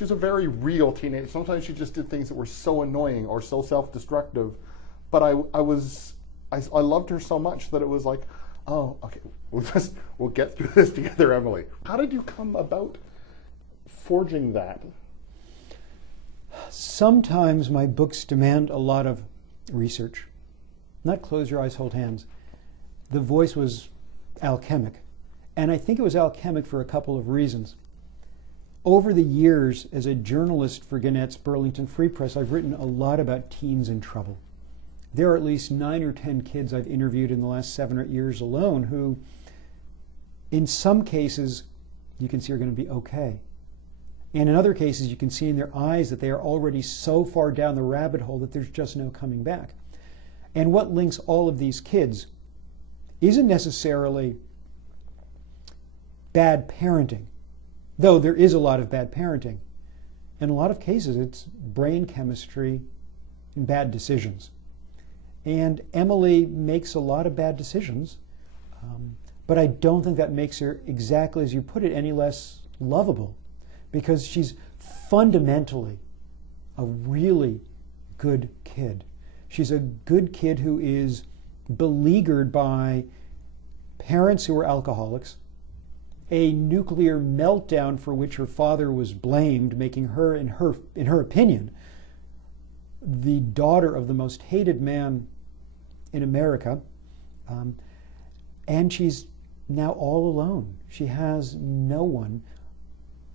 she was a very real teenager. Sometimes she just did things that were so annoying or so self-destructive, but I loved her so much that it was like, oh, okay, we'll get through this together, Emily. How did you come about forging that? Sometimes my books demand a lot of research. Not Close Your Eyes, Hold Hands. The voice was alchemic. And I think it was alchemic for a couple of reasons. Over the years, as a journalist for Gannett's Burlington Free Press, I've written a lot about teens in trouble. There are at least 9 or 10 kids I've interviewed in the last 7 or 8 years alone who, in some cases, you can see are going to be okay. And in other cases, you can see in their eyes that they are already so far down the rabbit hole that there's just no coming back. And what links all of these kids isn't necessarily bad parenting, though there is a lot of bad parenting. In a lot of cases, it's brain chemistry and bad decisions. And Emily makes a lot of bad decisions, but I don't think that makes her, exactly as you put it, any less lovable, because she's fundamentally a really good kid. She's a good kid who is beleaguered by parents who are alcoholics, a nuclear meltdown for which her father was blamed, making her, in her opinion, the daughter of the most hated man in America, and she's now all alone. She has no one.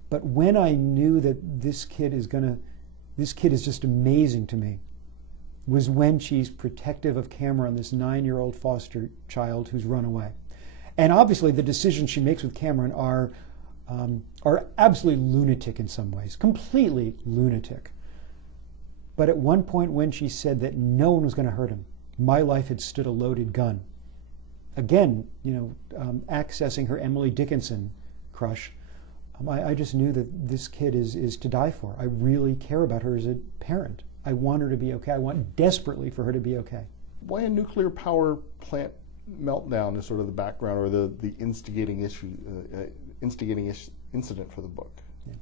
But when I knew that this kid is just amazing to me, was when she's protective of Cameron, this 9-year-old foster child who's run away. And obviously the decisions she makes with Cameron are absolutely lunatic in some ways, completely lunatic. But at one point when she said that no one was going to hurt him, my life had stood a loaded gun. Again, accessing her Emily Dickinson crush, I just knew that this kid is to die for. I really care about her as a parent. I want her to be okay. I want desperately for her to be okay. Why a nuclear power plant meltdown is sort of the background or the instigating incident for the book? Yeah.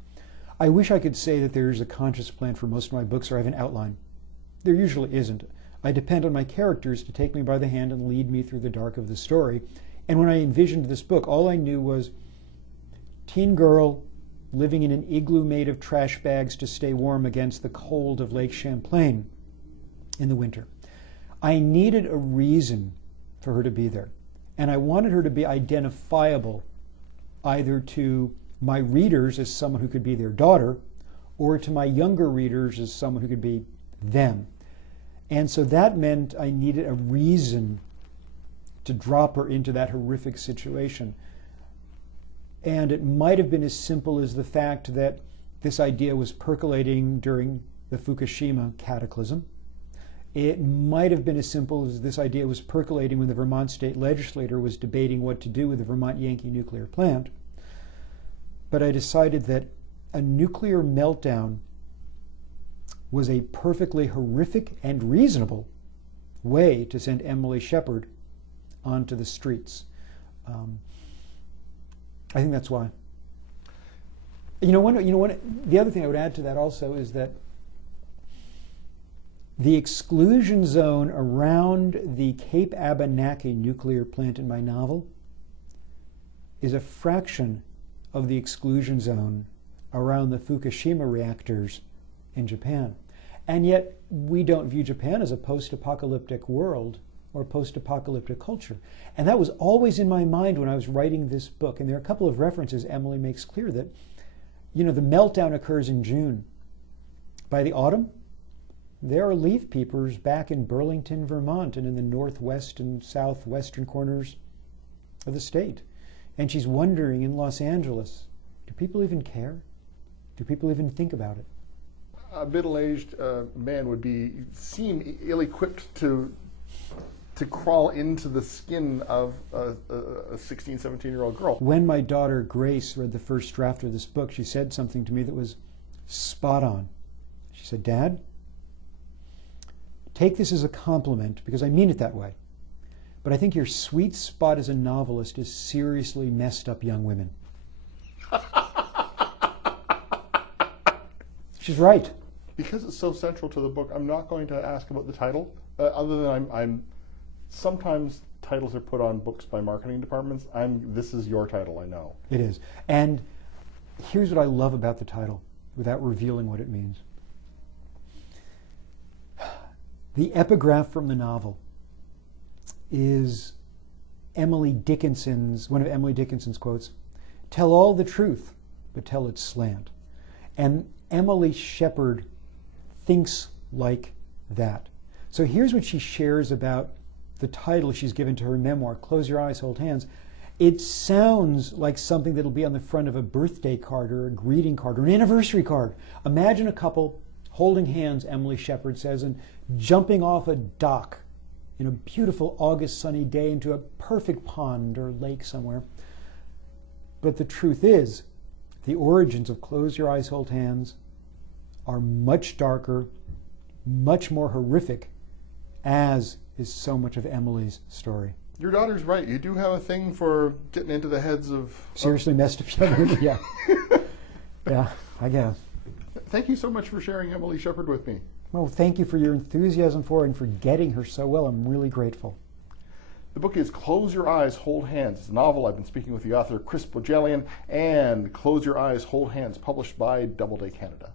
I wish I could say that there's a conscious plan for most of my books, or I have an outline. There usually isn't. I depend on my characters to take me by the hand and lead me through the dark of the story. And when I envisioned this book, all I knew was teen girl living in an igloo made of trash bags to stay warm against the cold of Lake Champlain in the winter. I needed a reason for her to be there. And I wanted her to be identifiable either to my readers as someone who could be their daughter, or to my younger readers as someone who could be them. And so that meant I needed a reason to drop her into that horrific situation. And it might have been as simple as the fact that this idea was percolating during the Fukushima cataclysm. It might have been as simple as this idea was percolating when the Vermont state legislature was debating what to do with the Vermont Yankee nuclear plant. But I decided that a nuclear meltdown was a perfectly horrific and reasonable way to send Emily Shepard onto the streets. I think that's why. The other thing I would add to that also is that the exclusion zone around the Cape Abenaki nuclear plant in my novel is a fraction of the exclusion zone around the Fukushima reactors in Japan. And yet we don't view Japan as a post-apocalyptic world or post-apocalyptic culture. And that was always in my mind when I was writing this book. And there are a couple of references Emily makes clear that, the meltdown occurs in June. By the autumn, there are leaf peepers back in Burlington, Vermont, and in the northwest and southwestern corners of the state. And she's wondering in Los Angeles, do people even care? Do people even think about it? A middle-aged man would seem ill-equipped to crawl into the skin of a 16, 17-year-old girl. When my daughter Grace read the first draft of this book, she said something to me that was spot on. She said, "Dad, take this as a compliment, because I mean it that way. But I think your sweet spot as a novelist is seriously messed up young women." She's right. Because it's so central to the book, I'm not going to ask about the title, other than I'm sometimes titles are put on books by marketing departments. This is your title, I know. It is. And here's what I love about the title, without revealing what it means. The epigraph from the novel is one of Emily Dickinson's quotes, "Tell all the truth, but tell it slant." And Emily Shepard thinks like that. So here's what she shares about the title she's given to her memoir, Close Your Eyes, Hold Hands. It sounds like something that'll be on the front of a birthday card or a greeting card or an anniversary card. Imagine a couple holding hands, Emily Shepard says, and jumping off a dock in a beautiful August sunny day into a perfect pond or lake somewhere. But the truth is, the origins of Close Your Eyes, Hold Hands are much darker, much more horrific, as is so much of Emily's story. Your daughter's right. You do have a thing for getting into the heads of... Seriously messed up Shepard? Yeah. Yeah, I guess. Thank you so much for sharing Emily Shepard with me. Well, thank you for your enthusiasm for her and for getting her so well. I'm really grateful. The book is Close Your Eyes, Hold Hands. It's a novel. I've been speaking with the author, Chris Bohjalian, and Close Your Eyes, Hold Hands, published by Doubleday Canada.